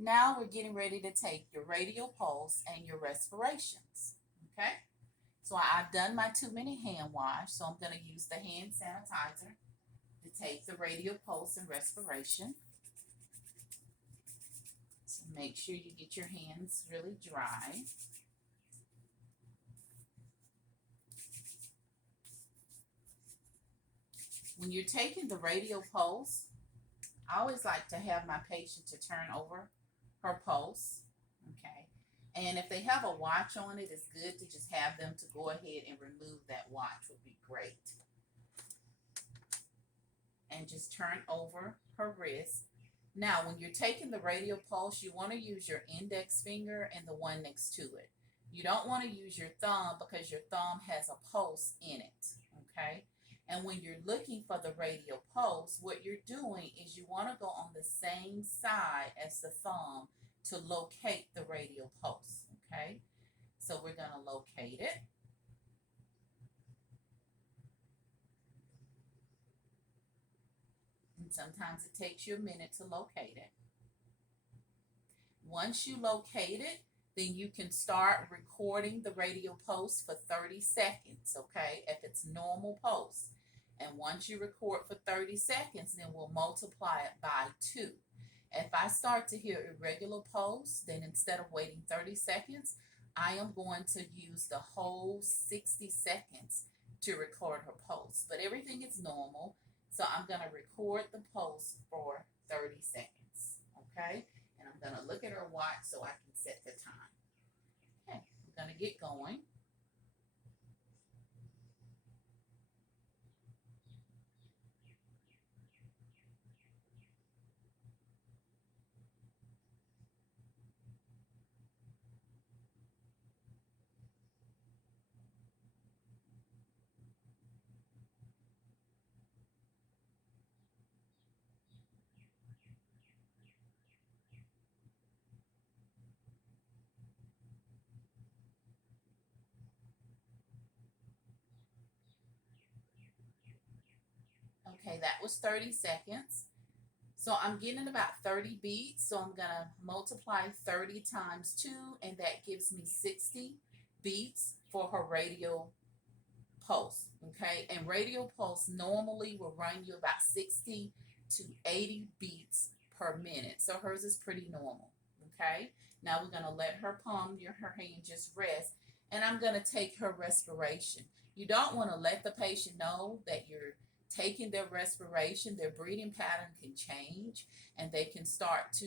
Now we're getting ready to take your radial pulse and your respirations. Okay? So I've done my 2-minute hand wash, so I'm going to use the hand sanitizer to take the radial pulse and respiration. So make sure you get your hands really dry. When you're taking the radial pulse, I always like to have my patient to turn over her pulse. Okay. And if they have a watch on it, it's good to just have them to go ahead and remove that watch would be great. And just turn over her wrist. Now, when you're taking the radial pulse, you want to use your index finger and the one next to it. You don't want to use your thumb because your thumb has a pulse in it, okay? And when you're looking for the radial pulse, what you're doing is you want to go on the same side as the thumb to locate the radial pulse, okay? So we're going to locate it. And sometimes it takes you a minute to locate it. Once you locate it, then you can start recording the radial pulse for 30 seconds, okay, if it's normal pulse. And once you record for 30 seconds, then we'll multiply it by 2. If I start to hear irregular pulse, then instead of waiting 30 seconds, I am going to use the whole 60 seconds to record her pulse. But everything is normal, so I'm going to record the pulse for 30 seconds, okay? And I'm going to look at her watch so I can set the time. Okay, I'm going to get going. Okay, that was 30 seconds. So I'm getting about 30 beats. So I'm going to multiply 30 times 2, and that gives me 60 beats for her radial pulse. Okay, and radial pulse normally will run you about 60 to 80 beats per minute. So hers is pretty normal. Okay, now we're going to let her her hand just rest, and I'm going to take her respiration. You don't want to let the patient know that you're taking their respiration. Their breathing pattern can change, and they can start to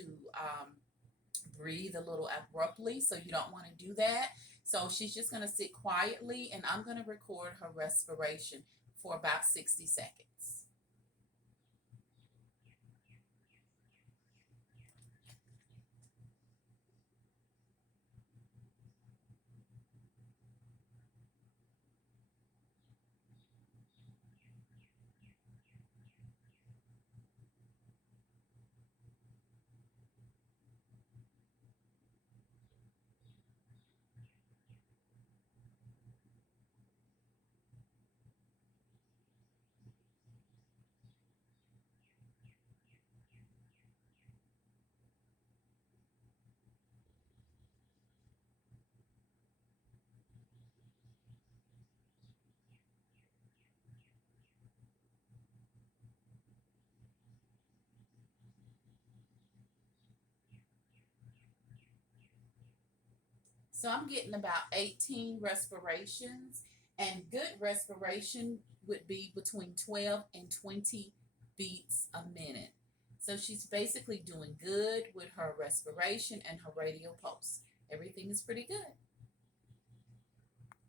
breathe a little abruptly. So you don't want to do that. So she's just going to sit quietly, and I'm going to record her respiration for about 60 seconds. So I'm getting about 18 respirations, and good respiration would be between 12 and 20 beats a minute. So she's basically doing good with her respiration and her radial pulse. Everything is pretty good.